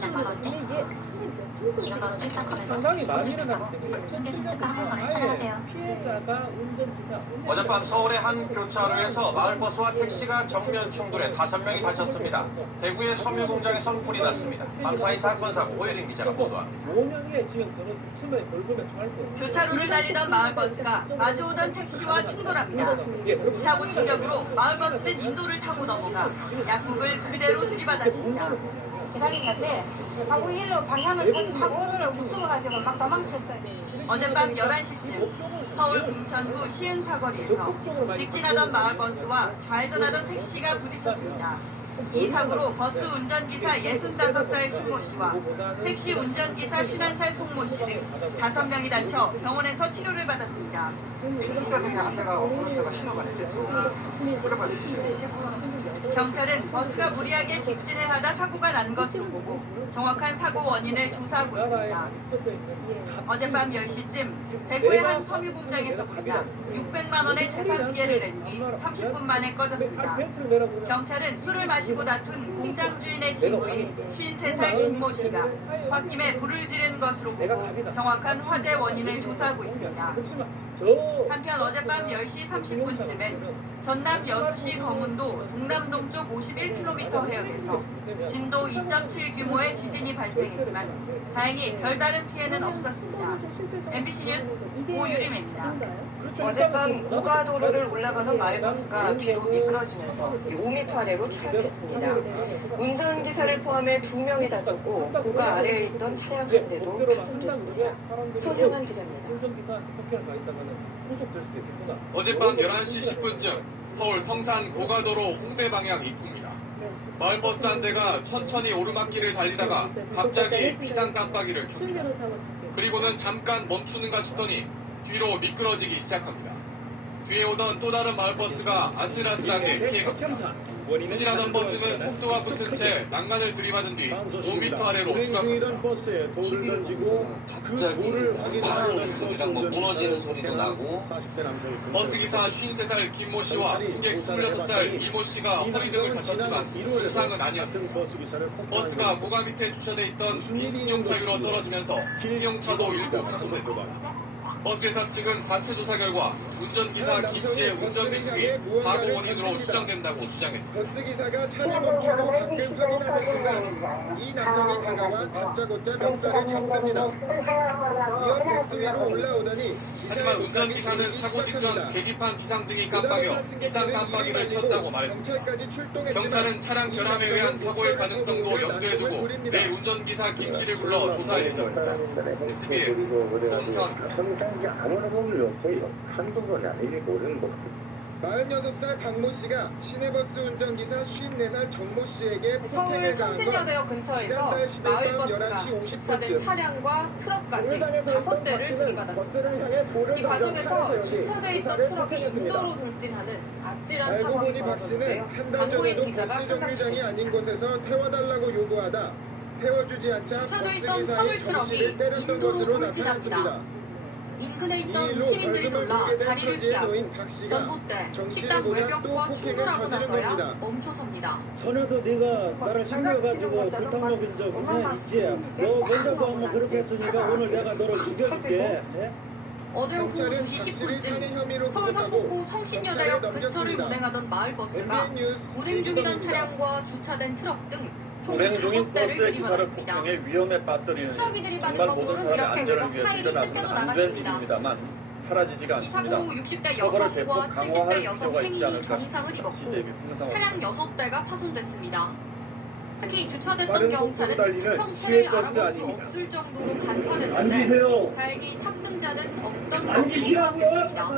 고장 많았는데 지금 바로 땡땡컴에서 상당히 많이 오늘 일어났기 가고 때문에 순대식 특가 항공권을 찾아가세요. 피해자가 운전기사 어젯밤 서울의 한 교차로에서 마을버스와 택시가 정면 충돌해 5명이 다쳤습니다. 대구의 섬유공장에선 불이 났습니다. 밤사이 사건 사고 오혜린 기자가 보도합니다. 5명의 지금 그런 치마에 벌금에 처할 거예요. 교차로를 달리던 마을버스가 마주오던 택시와 충돌합니다. 이 사고 충격으로 마을버스는 인도를 타고 넘어가 약국을 그대로 들이받았습니다. 기다리는데 하고 일로 방향을 타고 오느라 무서워가지고 막 도망쳤어요. 어젯밤 11시쯤 서울 금천구 시흥 사거리에서 직진하던 마을버스와 좌회전하던 택시가 부딪혔습니다. 이 사고로 버스 운전기사 65살 신모 씨와 택시 운전기사 51살 송모 씨 등 5명이 다쳐 병원에서 치료를 받았습니다. 승자 중에 한 대가 오른쪽에 신호가 냈대 또 끌어가지고 경찰은 버스가 무리하게 직진을 하다 사고가 난 것으로 보고 정확한 사고 원인을 조사하고 있습니다. 어젯밤 10시쯤 대구의 한 섬유공장에서 불이나 600만 원의 재산 피해를 낸 뒤 30분 만에 꺼졌습니다. 경찰은 술을 마시고 다툰 공장 주인의 친구인 53살 김모 씨가 홧김에 불을 지른 것으로 보고 정확한 화재 원인을 조사하고 있습니다. 한편 어젯밤 10시 30분쯤엔 전남 여수시 검은도 동남동 쪽 51km 해역에서 진도 2.7 규모의 지진이 발생했지만 다행히 별다른 피해는 없었습니다. MBC 뉴스 오유림입니다. 어젯밤 고가도로를 올라가던 마을버스가 뒤로 미끄러지면서 5m 아래로 추락했습니다. 운전기사를 포함해 2명이 다쳤고 고가 아래에 있던 차량 한 대도 파손됐습니다. 손형환 기자입니다. 어젯밤 11시 10분쯤 서울 성산 고가도로 홍대 방향 입구입니다. 마을버스 한 대가 천천히 오르막길을 달리다가 갑자기 비상 깜빡이를 켭니다. 그리고는 잠깐 멈추는가 싶더니 뒤로 미끄러지기 시작합니다. 뒤에 오던 또 다른 마을버스가 아슬아슬하게 피해갑니다. 후진하던 버스는 속도가 붙은 채 난간을 들이받은 뒤 5m 아래로 추락합니다. 버스에 돌을 던지고 갑자기 꽝 소리가 무너지는 소리도 나고 버스기사 53살 김모 씨와 승객 26살 이모 씨가 허리 등을 다쳤지만 부상은 아니었습니다. 버스가 고가 밑에 주차돼 있던 빈 승용차유로 떨어지면서 승용차도 일부 파손됐습니다. 버스회사 측은 자체 조사 결과 운전기사 김 씨의 운전 미숙이 사고 원인으로 추정된다고 주장했습니다. 버스기사가 차를 멈추고 밖을 확인하는 순간 이 남성이 다가와 다짜고짜 멱살을 잡습니다. 이어 버스 위로 올라오더니 하지만 운전기사는 사고 직전 계기판 비상등이 깜빡여 비상 깜빡이를 켰다고 말했습니다. 경찰은 차량 결함에 의한 사고의 가능성도 염두에 두고 내일 운전기사 김 씨를 불러 조사할 예정입니다. SBS 송현 이게 아무나 보면 없어요. 한두 번이 아니고 오는 거. 46살 박모 씨가 시내버스 운전기사 54살 정모 씨에게 서울 폭행을 가한 건 성신여대역 근처에서 마을버스가 주차된 차량과 트럭까지 5대를 들이받았습니다. 이 과정에서 주차돼 있던 트럭이 인도로 돌진하는 아찔한 알고 상황이 보니 박 씨는 벌어졌는데요. 한 달 강보인 전에도 기자가 버스 현장 정류장이 아닌 취재했습니다. 곳에서 태워달라고 요구하다 태워주지 않자 주차돼 있던 버스기사의 화물트럭이 정씨를 때렸던 인도로 것으로 돌진합니다. 나타났습니다. 인근에 이 있던 일로 시민들이 벌금을 놀라 물게 된 자리를 처지에 피하고 놓인 박 씨가 전봇대 정 씨를 식당 보자 또 외벽과 폭행을 충돌하고 저지른 나서야 겁니다. 멈춰섭니다. 전에도 네가 나를 챙겨가지고 불탕 먹인 적 있지? 너 먼저 하면 그렇게 했으니까 오늘 내가 너를 죽여줄게. 어제 오후 경찰은 2시 박 씨를 살인 10분쯤 혐의로 서울 구속하고 성북구 성신여대역 경찰에 근처를 넘겼습니다. 운행하던 마을버스가 MBN 뉴스 운행 중이던 이주범입니다. 차량과 주차된 트럭 등 총 운행 중인 5대를 버스의 기사를 들이받았습니다. 폭행해 위험에 빠뜨리는 트럭이 들이받은 정말 건물은 모든 사람의 이렇게 안전을 외벽 위해서 타일이 일어나는 뜯겨져 안전 나갔습니다. 일입니다만 사라지지가 이 않습니다. 사고로 60대 처벌을 대폭 여성과 70대 강화할 여성 필요가 있지 행인이 않을까 경상을 입었고 시대의 풍성함. 차량 6대가 파손됐습니다. 특히 주차됐던 빠른 경차는 속도로 달리는 형체를 시외버스 알아볼 수 아닙니다. 없을 정도로 간판했는데 앉으세요. 다행히 탑승자는 없던 것으로 파악됐습니다.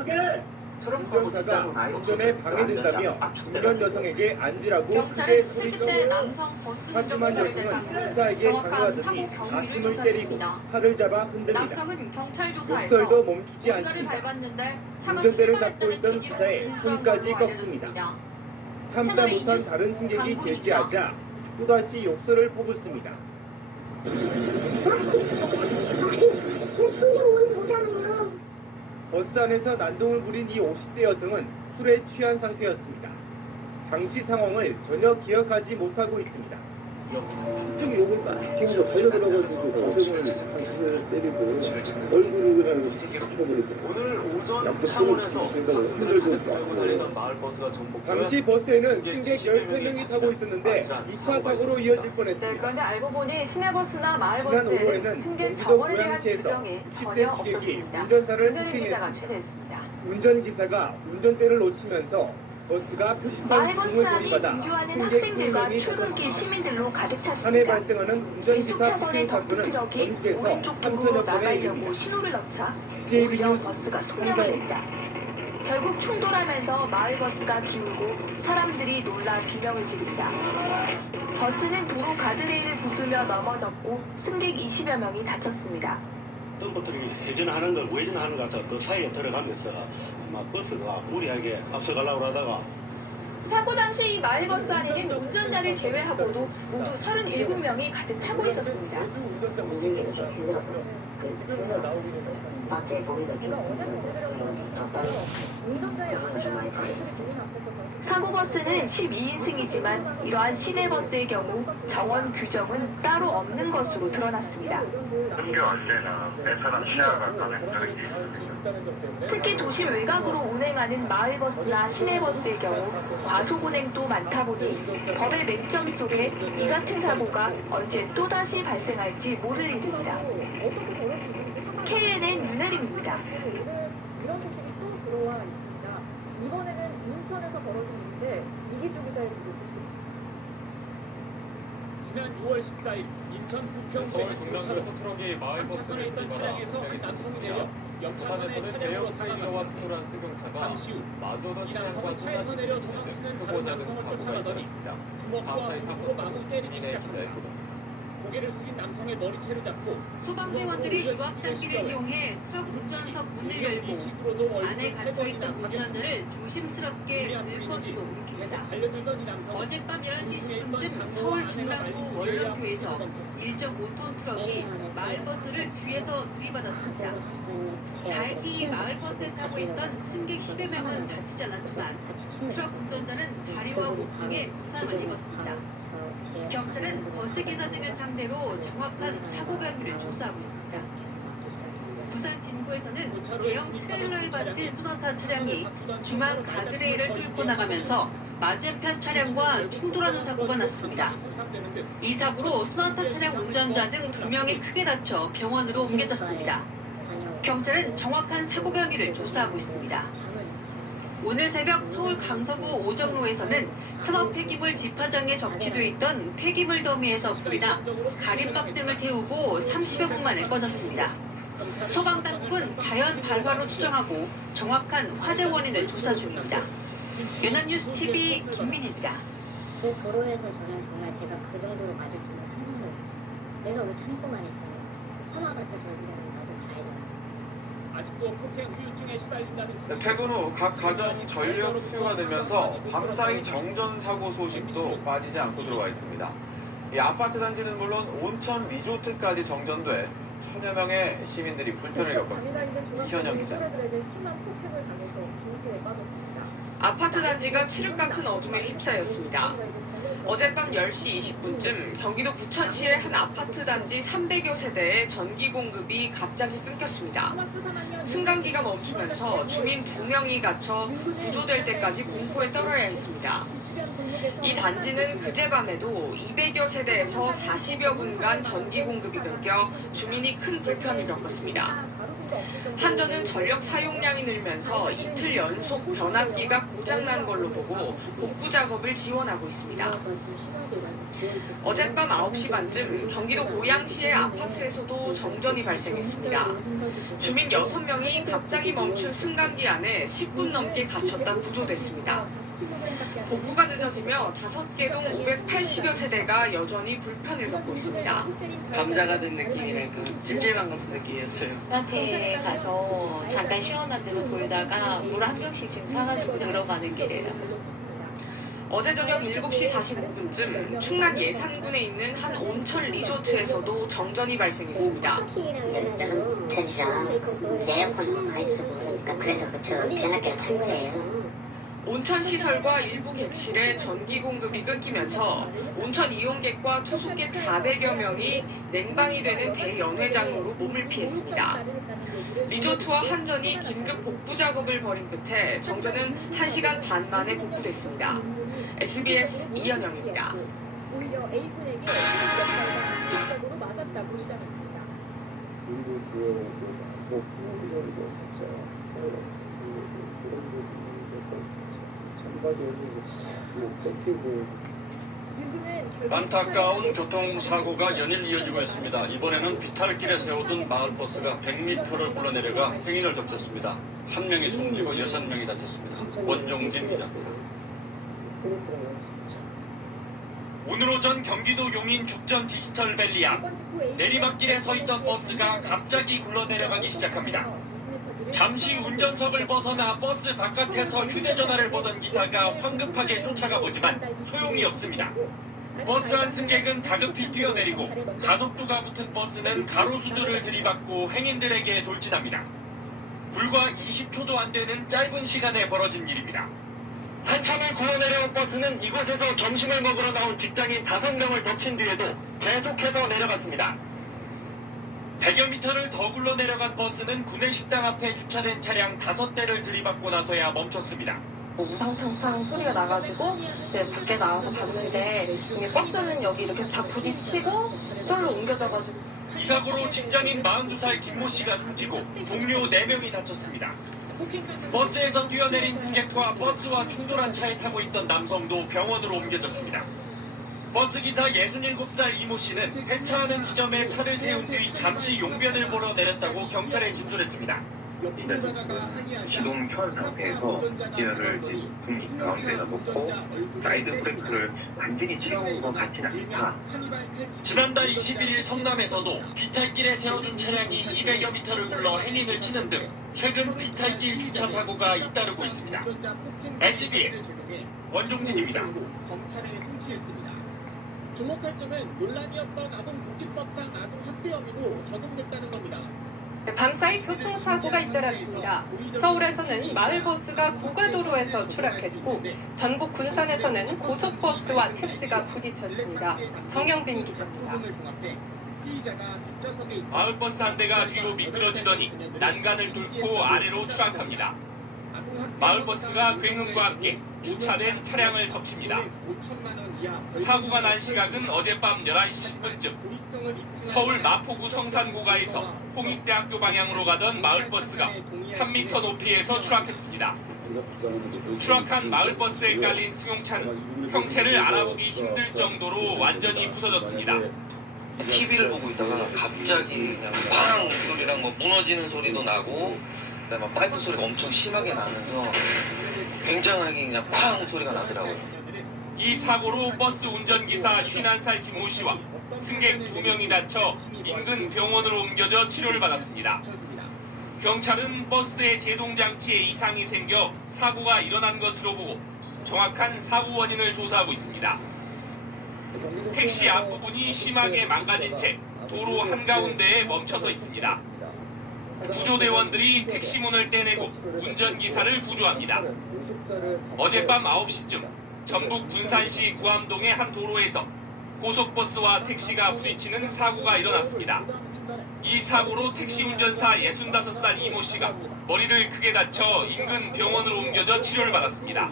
운전사가 운전에 방해된다며 중년 여성에게 앉으라고 크게 경찰은 소리 70대 쏘고 남성 버스 하지만 운전기사를 여성은 대상으로 기사에게 정확한 사고 강요하더니 경위를 가슴을 조사 때리고 중입니다. 팔을 잡아 흔듭니다. 남성은 경찰 조사에서 욕설도 멈추지 뭔가를 않습니다. 밟았는데 차가 운전대를 잡고 출발했다는 있던 취지로 기사의 진술한 손까지 걸로 꺾습니다. 알려졌습니다. 참다 채널A 못한 뉴스 다른 승객이 강보입니다. 제지하자 또다시 욕설을 퍼붓습니다. 버스 안에서 난동을 부린 이 50대 여성은 술에 취한 상태였습니다. 당시 상황을 전혀 기억하지 못하고 있습니다. 갑자기 욕을 막 지금도 달려들어가지고 가슴을 때리고 얼굴을 그냥 쳐버리고. 오늘 오전 창원에서 학생들을 가득 태우고 달리던 마을버스가 전복되어 당시 버스에는 승객 13명이 타고 있었는데 2차 사고로 이어질 네, 뻔했습니다. 그런데 알고 보니 시내버스나 지난 마을버스에는 5월에는 승객 경기도 정원에 대한 고양시에서 규정이 10대 전혀 지객이 없었습니다. 운전사를 윤혜림 기자가 폭행했습니다. 취재했습니다. 운전기사가 운전대를 놓치면서 버스가 표지판 마을버스 등을 안이 들이받아 등교하는 승객 학생들과 2명이 출근길 다쳤습니다. 시민들로 가득 산에 찼습니다. 발생하는 왼쪽 운전기사 차선의 폭행 덕후 사고는 트럭이 전국에서 오른쪽 도로로 3천여 건에 나가려고 이릅니다. 신호를 넣자 CJB 오히려 뉴스 버스가 속력을 냅니다. 결국 충돌하면서 마을버스가 기울고 사람들이 놀라 비명을 지릅니다. 버스는 도로 가드레일을 부수며 넘어졌고 승객 20여 명이 다쳤습니다. 어떤 것들이 회전하는 걸 외전하는 것 같아 그 사이에 들어가면서 아마 버스가 무리하게 앞서가려고 하다가 사고 당시 이 마을버스 안에는 운전자를 제외하고도 모두 37명이 가득 타고 있었습니다. 사고버스는 12인승이지만 이러한 시내버스의 경우 정원 규정은 따로 없는 것으로 드러났습니다. 등교할 때는 몇 사람 시야가 가능성이 특히 도심 외곽으로 운행하는 마을버스나 시내버스의 경우 과속 운행도 많다 보니 법의 맹점 속에 이 같은 사고가 언제 또다시 발생할지 모를 일입니다. KNN 윤혜림입니다. 이런 소식이 또 들어와 있습니다. 이번에는 인천에서 벌어진 일인데 이기주 기자에게 물어보시겠습니다. 지난 6월 14일 인천 부평구의 서울 중랑구에서 트럭이 마을버스를 있던 들이받아 차량에서 한 남성이 내려 부산에서는 대형 타이거와 충돌한 승용차가 잠시 후 마저던 이 차량과 남성은 차에서 내려 도망치는 다른 남성을 쫓아가더니 주먹과 무릎으로 마구 때리기 시작합니다. 고개를 숙인 남성의 머리채를 잡고 소방대원들이 유압 장비를 이용해 트럭 운전석 문을 열고 안에 갇혀있던 운전자를 조심스럽게 들 것으로 움직입니다. 어젯밤 11시 10분쯤 서울 중랑구 원룸교에서 1.5톤 트럭이 마을버스를 뒤에서 들이받았습니다. 다행히 마을버스에 타고 있던 승객 10여 명은 다치지 않았지만 트럭 운전자는 다리와 목 등에 부상을 입었습니다. 경찰은 버스 기사들을 상대로 정확한 사고 경위를 조사하고 있습니다. 부산 진구에서는 대형 트레일러에 받친 소나타 차량이 중앙 가드레일을 뚫고 나가면서 맞은편 차량과 충돌하는 사고가 났습니다. 이 사고로 소나타 차량 운전자 등 2명이 크게 다쳐 병원으로 옮겨졌습니다. 경찰은 정확한 사고 경위를 조사하고 있습니다. 오늘 새벽 서울 강서구 오정로에서는 산업 폐기물 집화장에 적치돼 있던 폐기물 더미에서 불이 나 가림막 등을 태우고 30여 분 만에 꺼졌습니다. 소방당국은 자연 발화로 추정하고 정확한 화재 원인을 조사 중입니다. 연합뉴스 TV 김민희입니다. 그 도로에서 저는 정말 제가 그 정도로 맞을 줄은 상상도 내가 왜 참고만 했어요. 참아봤자 저기는 나도 가야잖아. 아직도 폭행 후유증에 시달린다는 퇴근 후 각 가정이 전력 수요가 되면서 밤사이 정전 사고 소식도 빠지지 않고 들어와 있습니다. 이 아파트 단지는 물론 온천 리조트까지 정전돼 천여 명의 시민들이 불편을 겪었습니다. 이현영 기자. 아파트 단지가 칠흑 같은 어둠에 휩싸였습니다. 어젯밤 10시 20분쯤 경기도 부천시의 한 아파트 단지 300여 세대의 전기 공급이 갑자기 끊겼습니다. 승강기가 멈추면서 주민 2명이 갇혀 구조될 때까지 공포에 떨어야 했습니다. 이 단지는 그제밤에도 200여 세대에서 40여 분간 전기 공급이 끊겨 주민이 큰 불편을 겪었습니다. 한전은 전력 사용량이 늘면서 이틀 연속 변압기가 고장난 걸로 보고 복구 작업을 지원하고 있습니다. 어젯밤 9시 반쯤 경기도 고양시의 아파트에서도 정전이 발생했습니다. 주민 6명이 갑자기 멈춘 승강기 안에 10분 넘게 갇혔다 구조됐습니다. 복구가 늦어지며 5개 동 580여 세대가 여전히 불편을 겪고 있습니다. 감자가 된 느낌이랄까 찜질방 같은 느낌이었어요. 마트에 가서 잠깐 시원한 데서 돌다가 물 한 병씩 지금 사가지고 들어가는 길이에요. 어제 저녁 7시 45분쯤 충남 예산군에 있는 한 온천 리조트에서도 정전이 발생했습니다. 천이랑 에어컨 가 있어 보니까 그래서 그쵸 변압기가 찬 거예요. 온천 시설과 일부 객실에 전기 공급이 끊기면서 온천 이용객과 투숙객 400여 명이 냉방이 되는 대연회장로로 몸을 피했습니다. 리조트와 한전이 긴급 복구 작업을 벌인 끝에 정전은 1시간 반 만에 복구됐습니다. SBS 이현영입니다. 오히려 A군에게 공격적으로 맞았다고 주장했습니다. 안타까운 교통사고가 연일 이어지고 있습니다. 이번에는 비탈길에 세우던 마을버스가 100m를 굴러내려가 행인을 덮쳤습니다. 한 명이 숨지고 6명이 다쳤습니다. 원종진 기자입니다. 오늘 오전 경기도 용인 죽전 디지털밸리 앞 내리막길에 서 있던 버스가 갑자기 굴러내려가기 시작합니다. 잠시 운전석을 벗어나 버스 바깥에서 휴대전화를 보던 기사가 황급하게 쫓아가 보지만 소용이 없습니다. 버스 안 승객은 다급히 뛰어내리고 가속도가 붙은 버스는 가로수들을 들이받고 행인들에게 돌진합니다. 불과 20초도 안 되는 짧은 시간에 벌어진 일입니다. 한참을 굴러내려온 버스는 이곳에서 점심을 먹으러 나온 직장인 5명을 덮친 뒤에도 계속해서 내려갔습니다. 100여 미터를 더 굴러 내려간 버스는 구내식당 앞에 주차된 차량 5대를 들이받고 나서야 멈췄습니다. 우상탕탕 소리가 나가지고 이제 밖에 나와서 봤는데 이게 버스는 여기 이렇게 다 부딪히고 똘로 옮겨져가지고. 이 사고로 직장인 42살 김모 씨가 숨지고 동료 4명이 다쳤습니다. 버스에서 뛰어내린 승객과 버스와 충돌한 차에 타고 있던 남성도 병원으로 옮겨졌습니다. 버스기사 67살 이모 씨는 폐차하는 지점에 차를 세운 뒤 잠시 용변을 보러 내렸다고 경찰에 진술했습니다. 시동 켠 상태에서 기어를 등 가운데다 놓고 사이드 브레이크를 완전히 채운 것 같진 않다. 지난달 21일 성남에서도 비탈길에 세워둔 차량이 200여 미터를 굴러 행인을 치는 등 최근 비탈길 주차 사고가 잇따르고 있습니다. SBS 원종진입니다. 주목할 점은 논란이었던 아동복지법상 아동학대 혐의도 적용됐다는 겁니다. 밤사이 교통사고가 잇따랐습니다. 서울에서는 마을버스가 고가도로에서 추락했고 전북 군산에서는 고속버스와 택시가 부딪혔습니다. 정영빈 기자입니다. 마을버스 한 대가 뒤로 미끄러지더니 난간을 뚫고 아래로 추락합니다. 마을버스가 굉음과 함께 주차된 차량을 덮칩니다. 사고가 난 시각은 어젯밤 11시 10분쯤 서울 마포구 성산고가에서 홍익대학교 방향으로 가던 마을버스가 3m 높이에서 추락했습니다. 추락한 마을버스에 깔린 승용차는 형체를 알아보기 힘들 정도로 완전히 부서졌습니다. TV를 보고 있다가 갑자기 그냥 쾅 소리랑 뭐 무너지는 소리도 나고 그다음에 막 파이프 소리가 엄청 심하게 나면서 굉장하게 그냥 쾅 소리가 나더라고요. 이 사고로 버스 운전기사 51살 김모 씨와 승객 2명이 다쳐 인근 병원으로 옮겨져 치료를 받았습니다. 경찰은 버스의 제동장치에 이상이 생겨 사고가 일어난 것으로 보고 정확한 사고 원인을 조사하고 있습니다. 택시 앞부분이 심하게 망가진 채 도로 한가운데에 멈춰서 있습니다. 구조대원들이 택시 문을 떼내고 운전기사를 구조합니다. 어젯밤 9시쯤 전북 군산시 구암동의 한 도로에서 고속버스와 택시가 부딪히는 사고가 일어났습니다. 이 사고로 택시 운전사 65살 이모 씨가 머리를 크게 다쳐 인근 병원으로 옮겨져 치료를 받았습니다.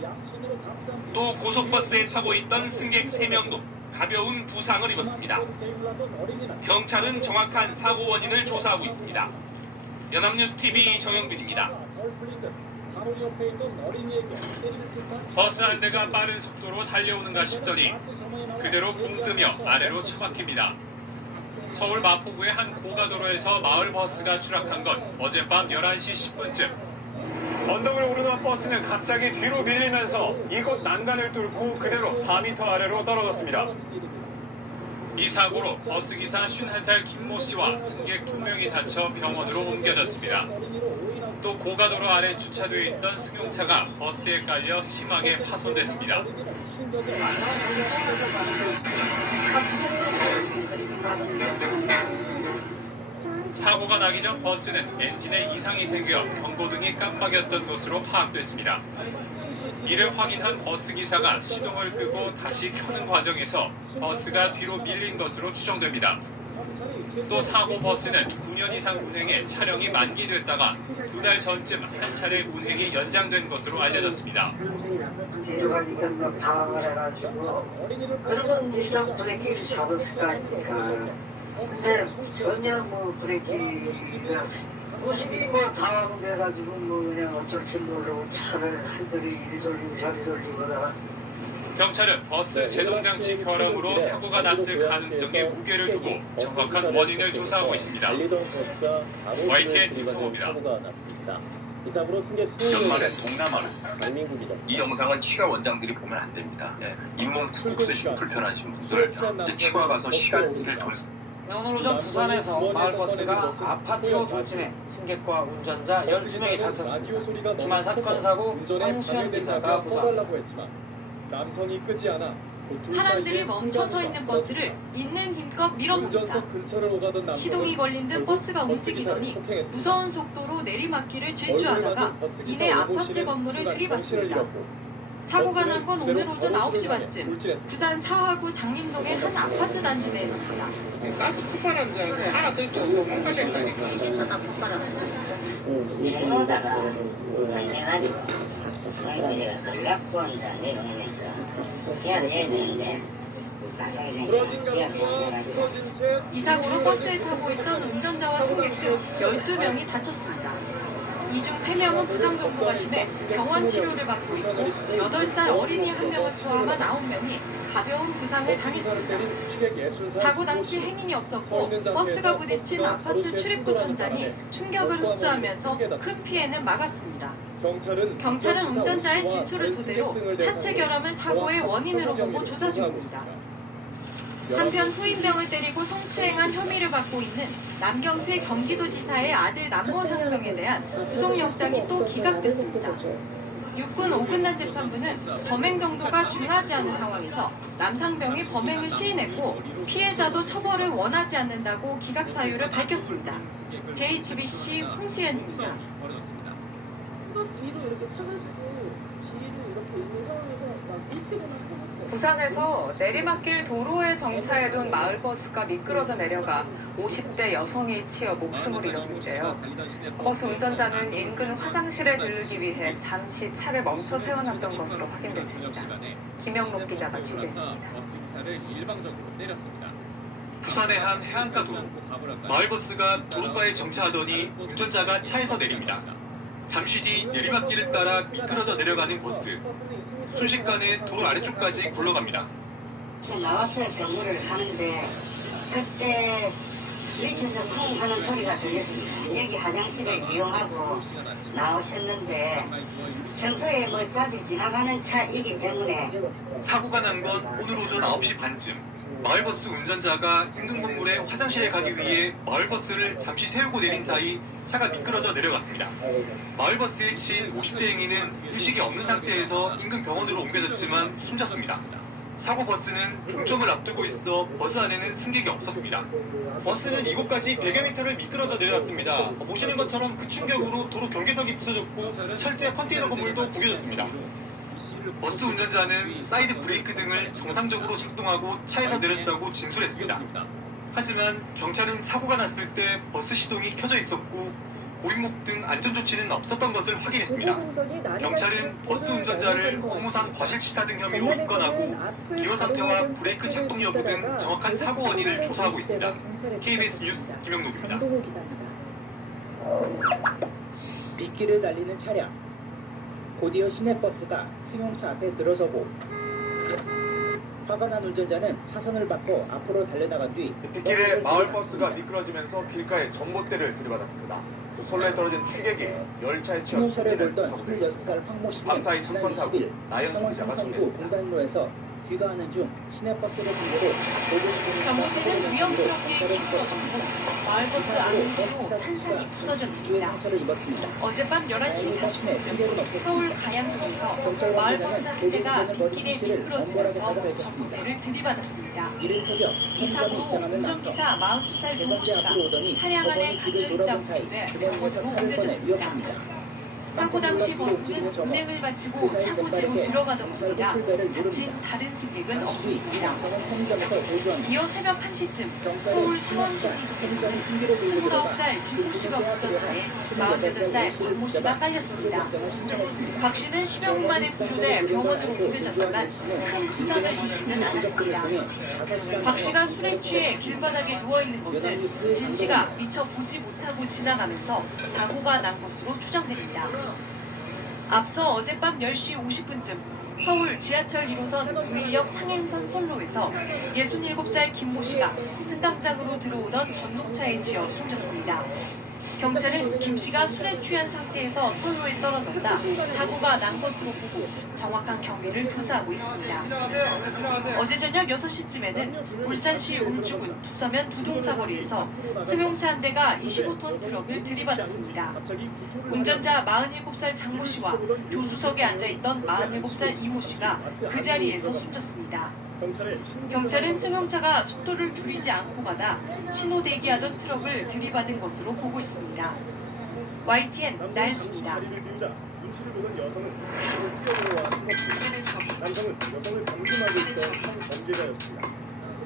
또 고속버스에 타고 있던 승객 3명도 가벼운 부상을 입었습니다. 경찰은 정확한 사고 원인을 조사하고 있습니다. 연합뉴스TV 정영빈입니다. 버스 한 대가 빠른 속도로 달려오는가 싶더니 그대로 붕뜨며 아래로 처박힙니다. 서울 마포구의 한 고가도로에서 마을버스가 추락한 건 어젯밤 11시 10분쯤. 언덕을 오르던 버스는 갑자기 뒤로 밀리면서 이곳 난간을 뚫고 그대로 4m 아래로 떨어졌습니다. 이 사고로 버스기사 51살 김모 씨와 승객 2명이 다쳐 병원으로 옮겨졌습니다. 또 고가도로 아래 주차되어 있던 승용차가 버스에 깔려 심하게 파손됐습니다. 사고가 나기 전 버스는 엔진에 이상이 생겨 경고등이 깜빡였던 것으로 파악됐습니다. 이를 확인한 버스 기사가 시동을 끄고 다시 켜는 과정에서 버스가 뒤로 밀린 것으로 추정됩니다. 또 사고 버스는 9년 이상 운행해 차량이 만기됐다가 2달 전쯤 한 차례 운행이 연장된 것으로 알려졌습니다. 뒤로가 뭐 당황을 해가지고 그러면 일단 브레이크를 잡았으니까 근데 전혀 뭐 브레이크가 뭐 당황돼가지고 뭐 그냥 어쩔 줄 모르고 차를 한들이 이리 돌리고 저리 돌리고 경찰은 버스 제동장치 결함으로 사고가 났을 가능성에 무게를 두고 정확한 원인을 조사하고 있습니다. YTN 김성호입니다. 연말에 동남아는 이 영상은 치과 원장들이 보면 안 됩니다. 잇몸 푹 쓰시고 불편하신 분들 이제 치과 가서 시간 쓰기를 돈 오늘 오전 부산에서 마을버스가 아파트로 돌진해 승객과 운전자 12명이 다쳤습니다. 주말 사건 사고 황수현 기자가 보도합니다. 남성이 끄지 않아 사람들이 멈춰서 있는 버스를 있는 힘껏 밀어봅니다. 시동이 걸린 듯 버스가 움직이더니 무서운 속도로 내리막길을 질주하다가 이내 아파트 건물을 들이받습니다. 사고가 난 건 오늘 오전 9시 반쯤 부산 사하구 장림동의 한 아파트 단지 내에서입니다. 가스 폭발한 줄 알고 알아들고 헷갈렸다니까. 진짜 폭발하는 잘못하다가 해가지고 그리고 이제 걸락고 이제 내려오면서 기아를 해야 되는데 이 사고로 버스에 타고 있던 운전자와 승객 등 12명이 다쳤습니다. 이 중 3명은 부상 정도가 심해 병원 치료를 받고 있고 8살 어린이 1명을 포함한 9명이 가벼운 부상을 당했습니다. 사고 당시 행인이 없었고 버스가 부딪힌 아파트 출입구 천장이 충격을 흡수하면서 큰 피해는 막았습니다. 경찰은 운전자의 진술을 토대로 차체 결함을 사고의 원인으로 보고 조사 중입니다. 한편 후임병을 때리고 성추행한 혐의를 받고 있는 남경필 경기도지사의 아들 남모상병에 대한 구속영장이 또 기각됐습니다. 육군 5군단 재판부는 범행 정도가 중하지 않은 상황에서 남상병이 범행을 시인했고 피해자도 처벌을 원하지 않는다고 기각 사유를 밝혔습니다. JTBC 홍수연입니다. 뒤로 이렇게 차가지고 뒤로 이렇게 있는 상황에서 막 밀치거나 부산에서 내리막길 도로에 정차해둔 마을버스가 미끄러져 내려가 50대 여성이 치여 목숨을 잃었는데요. 버스 운전자는 인근 화장실에 들르기 위해 잠시 차를 멈춰 세워놨던 것으로 확인됐습니다. 김영록 기자가 취재했습니다. 부산의 한 해안가 도로. 마을버스가 도로가에 정차하더니 운전자가 차에서 내립니다. 잠시 뒤 내리막길을 따라 미끄러져 내려가는 버스. 순식간에 도로 아래쪽까지 굴러갑니다. 나와서 경고를 하는데 그때 밑에서 쿵 하는 소리가 들렸습니다. 여기 화장실을 이용하고 나오셨는데 평소에 뭐 자주 지나가는 차이기 때문에 사고가 난 건 오늘 오전 9시 반쯤. 마을버스 운전자가 인근 건물에 화장실에 가기 위해 마을버스를 잠시 세우고 내린 사이 차가 미끄러져 내려갔습니다. 마을버스에 친 50대 행인은 의식이 없는 상태에서 인근 병원으로 옮겨졌지만 숨졌습니다. 사고 버스는 종점을 앞두고 있어 버스 안에는 승객이 없었습니다. 버스는 이곳까지 100여 미터를 미끄러져 내려갔습니다. 보시는 것처럼 그 충격으로 도로 경계석이 부서졌고 철제 컨테이너 건물도 구겨졌습니다. 버스 운전자는 사이드 브레이크 등을 정상적으로 작동하고 차에서 내렸다고 진술했습니다. 하지만 경찰은 사고가 났을 때 버스 시동이 켜져 있었고 고인목 등 안전조치는 없었던 것을 확인했습니다. 경찰은 버스 운전자를 업무상 과실치사 등 혐의로 입건하고 기어 상태와 브레이크 작동 여부 등 정확한 사고 원인을 조사하고 있습니다. KBS 뉴스 김영록입니다. 빗길을 달리는 차량. 곧이어 시내버스가 승용차 앞에 들어서고 화가 난 운전자는 차선을 바꿔 앞으로 달려나간 뒤 빗길에 마을버스가 미끄러지면서 길가에 전봇대를 들이받았습니다. 또 선로에 떨어진 취객이 열차에 치여 숨지는 사고도 있었습니다. 밤사이 사건 사고 나연수 기자가 전했습니다. 공단로에서 귀가하는 중 시내버스를 빙고로 전봇대는 위험스럽게 미끄러졌고 마을버스 안쪽으로 산산이 부서졌습니다. 어젯밤 11시 40분쯤 서울 가양동에서 마을버스 한 대가 빗길에 미끄러지면서 전봇대를 들이받았습니다. 이 사고로 운전기사 42살 노모 씨가 차량 안에 갇혀있다고 주돼 병원으로 옮겨졌습니다. 사고 당시 버스는 운행을 마치고 차고지로 들어가던 겁니다. 다친 다른 승객은 없었습니다. 이어 새벽 1시쯤 서울 상원시민국에서는 29살 진모 씨가 탔던 차에 48살 박모 씨가 딸렸습니다. 박 씨는 10여 분 만에 구조돼 병원으로 옮겨졌지만 큰 부상을 입지는 않았습니다. 박 씨가 술에 취해 길바닥에 누워있는 것을 진 씨가 미처 보지 못하고 지나가면서 사고가 난 것으로 추정됩니다. 앞서 어젯밤 10시 50분쯤 서울 지하철 1호선 구의역 상행선 선로에서 67살 김모 씨가 승강장으로 들어오던 전동차에 치여 숨졌습니다. 경찰은 김 씨가 술에 취한 상태에서 선로에 떨어졌다 사고가 난 것으로 보고 정확한 경위를 조사하고 있습니다. 어제 저녁 6시쯤에는 울산시 울주군 두서면 두동사거리에서 승용차 한 대가 25톤 트럭을 들이받았습니다. 운전자 47살 장모 씨와 조수석에 앉아있던 47살 이모 씨가 그 자리에서 숨졌습니다. 경찰은 승용차가 속도를 줄이지 않고 가다 신호 대기하던 트럭을 들이받은 것으로 보고 있습니다. YTN 나연수입니다.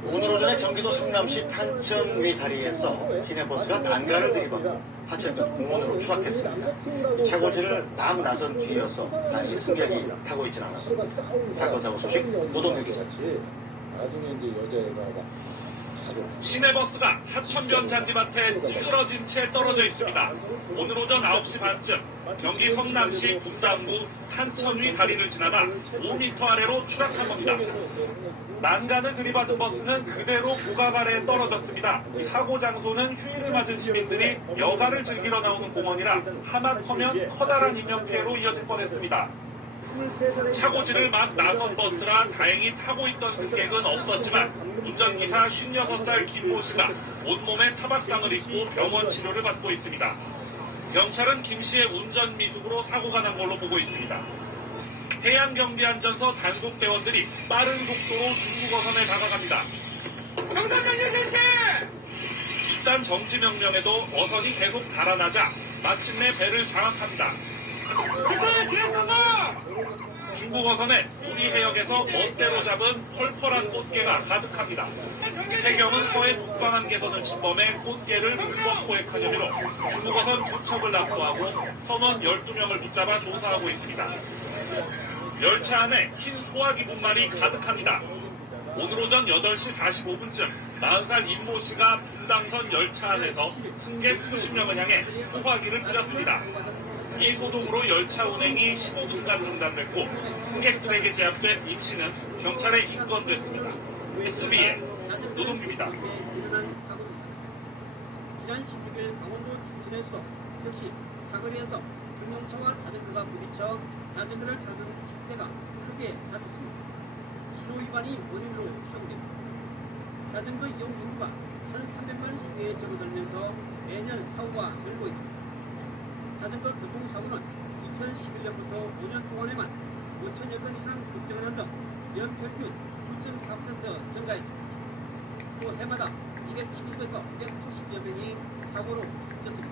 오늘 오전에 경기도 성남시 탄천 위 다리에서 시내버스가 난간을 들이받고 하천변 공원으로 추락했습니다. 차고지를 막 나선 뒤이어서 다행히 승객이 타고 있지는 않았습니다. 사건 사고 소식 노동규 기자. 나중에 이제 여자애가 시내버스가 하천변 잔디밭에 찌그러진 채 떨어져 있습니다. 오늘 오전 9시 반쯤 경기 성남시 분당구 탄천위 다리를 지나다 5m 아래로 추락한 겁니다. 난간을 들이받은 버스는 그대로 고가 아래에 떨어졌습니다. 사고 장소는 휴일을 맞은 시민들이 여가를 즐기러 나오는 공원이라 하마터면 커다란 인명피해로 이어질 뻔했습니다. 차고지를 막 나선 버스라 다행히 타고 있던 승객은 없었지만 운전기사 56살 김모 씨가 온몸에 타박상을 입고 병원 치료를 받고 있습니다. 경찰은 김 씨의 운전 미숙으로 사고가 난 걸로 보고 있습니다. 해양경비안전서 단속대원들이 빠른 속도로 중국어선에 다가갑니다. 경찰명령 실시! 일단 정지명령에도 어선이 계속 달아나자 마침내 배를 장악합니다. 중국어선에 우리 해역에서 멋대로 잡은 펄펄한 꽃게가 가득합니다. 해경은 서해 북방한계선을 침범해 꽃게를 불법 포획한 혐의로 중국어선 2척을 납부하고 선원 12명을 붙잡아 조사하고 있습니다. 열차 안에 흰 소화기 분말이 가득합니다. 오늘 오전 8시 45분쯤 40살 임모 씨가 분당선 열차 안에서 승객 수십 명을 향해 소화기를 뿌렸습니다. 이 소동으로 열차 운행이 15분간 중단됐고 승객들에게 제압된 임 씨는 경찰에 입건됐습니다. SBS 노동규입니다. 지난 16일 강원도 춘천에서도 역시 사거리에서 중형차와 자전거가 부딪혀 자전거를 타는 10대가 크게 다쳤습니다. 신호 위반이 원인으로 추정됩니다. 자전거 이용 인구가 1,300만 시대에 접어들면서 매년 사고가 늘고 있습니다. 자전거 교통사고는 2011년부터 5년 동안에만 5천여 건 이상 급증을 한 등 연평균 9.4% 증가했습니다. 또 해마다 270에서 280여 명이 사고로 숨졌습니다.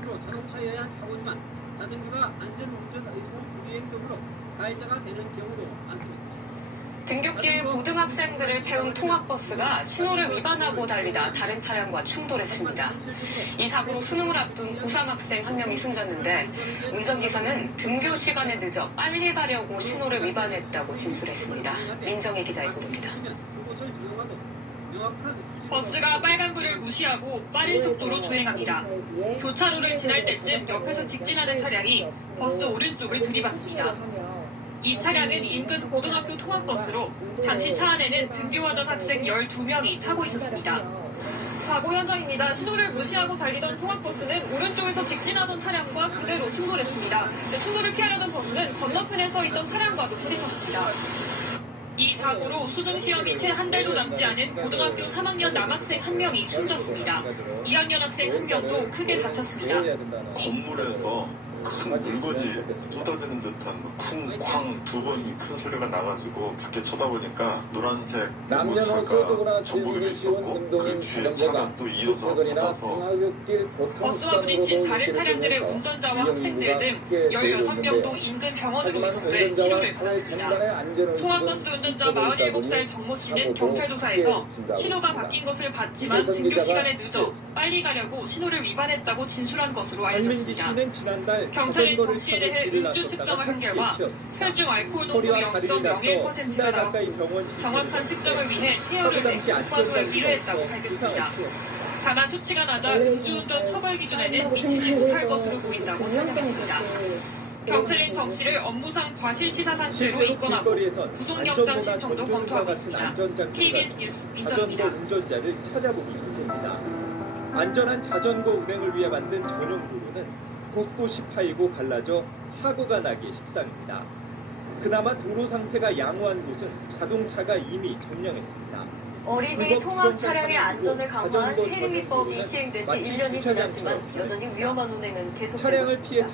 주로 자동차에 의한 사고지만 자전거가 안전운전 의무 불이행 등으로 가해자가 되는 경우도 많습니다. 등굣길 고등학생들을 태운 통학버스가 신호를 위반하고 달리다 다른 차량과 충돌했습니다. 이 사고로 수능을 앞둔 고3 학생 한 명이 숨졌는데 운전기사는 등교 시간에 늦어 빨리 가려고 신호를 위반했다고 진술했습니다. 민정희 기자의 보도입니다. 버스가 빨간불을 무시하고 빠른 속도로 주행합니다. 교차로를 지날 때쯤 옆에서 직진하는 차량이 버스 오른쪽을 들이받습니다. 이 차량은 인근 고등학교 통학버스로 당시 차 안에는 등교하던 학생 12명이 타고 있었습니다. 사고 현장입니다. 신호를 무시하고 달리던 통학버스는 오른쪽에서 직진하던 차량과 그대로 충돌했습니다. 충돌을 피하려던 버스는 건너편에 서 있던 차량과도 부딪혔습니다. 이 사고로 수능 시험이 채 한 달도 남지 않은 고등학교 3학년 남학생 한 명이 숨졌습니다. 2학년 학생 한 명도 크게 다쳤습니다. 건물에서 큰 물건이 쏟아지는 듯한 쿵쾅 두 번이 큰 소리가 나가지고 밖에 쳐다보니까 노란색 남녀노소 전복이 있었고 그 뒤에 차가 또 이어서 붙어서 버스와 부딪힌 다른 차량들의 운전자와 학생들 등 16명도 인근 병원으로 이송돼 치료를 받았습니다. 통학버스 운전자 47살 정모 씨는 경찰 조사에서 신호가 바뀐 것을 봤지만 등교 시간에 늦어 빨리 가려고 신호를 위반했다고 진술한 것으로 알려졌습니다. 경찰은 정 씨에 대해 음주 측정을 한 결과 혈중 알코올 농도 0.01%가 나왔고 정확한 측정을 위해 체열을 내 교과서에 의뢰했다고 밝혔습니다. 다만 수치가 낮아 음주운전 처벌 기준에는 미치지 못할 것으로 보인다고 설명했습니다. 경찰은 정 씨를 업무상 과실치사 상죄로 입건하고 구속영장 신청도 검토하고 있습니다. KBS 뉴스 민정입니다. 자전거 운전자를 찾아보기 힘듭니다. 안전한 자전거 운행을 위해 만든 전용 도로는 곳곳이 파이고 갈라져 사고가 나기 십상입니다. 그나마 도로 상태가 양호한 곳은 자동차가 이미 점령했습니다. 어린이 통학 차량의 안전을 강화한 세리미법이 시행된 지 1년이 지났지만 여전히 위험한 운행은 계속되고 있습니다.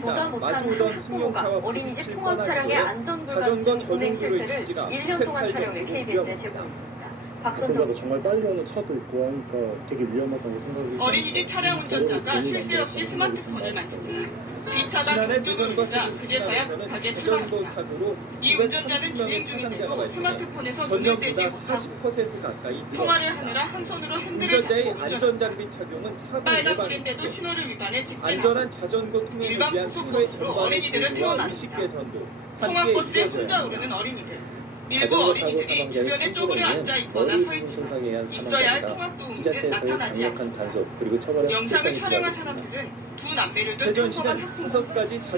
보다 못한 한 학부모가 어린이집 통학 차량의 안전불감증 운행 실태를 1년 동안 촬영해 KBS에 제공했습니다. 박선정 정말 빨리 오는 차도 있고 하니까 되게 위험하다고 생각이 어린이집 차량 운전자가 쉴 새 없이 스마트폰을 만집니다. 뒷차가 경적을 울리자 그제서야 급하게 추락합니다. 이 운전자는 주행 중인데도 스마트폰에서 눈을 떼지 못하고 통화를 하느라 한 손으로 핸들을 잡고 운전합니다. 빨간불인데도 신호를 위반해 직진하고 일반 고속버스로 어린이들을 태워납니다. 통학버스에 혼자 오르는 어린이들. 일부 어린이들이 주변에 쪼그려 앉아있거나 서있지만 있어야 할 통학도우미는 나타나지 않습니다. 영상을 촬영한 사람들은 두 남매를 둔 평범한 학부모,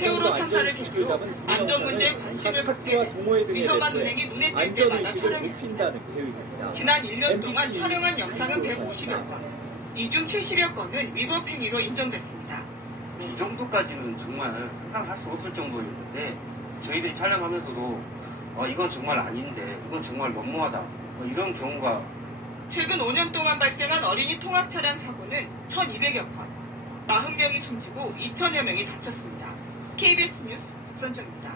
세월호 참사를 계기로 안전문제에 관심을 갖게 돼 위험한 운행이 눈에 띌 때마다 촬영했습니다. 지난 1년 동안 촬영한 영상은 150여 건, 이 중 70여 건은 위법 행위로 인정됐습니다. 이 정도까지는 정말 상상할 수 없을 정도였는데 저희들이 촬영하면서도 이건 정말 아닌데, 이건 정말 너무하다. 이런 경우가 최근 5년 동안 발생한 어린이 통학 차량 사고는 1,200여 건, 40명이 숨지고 2,000여 명이 다쳤습니다. KBS 뉴스 박선정입니다.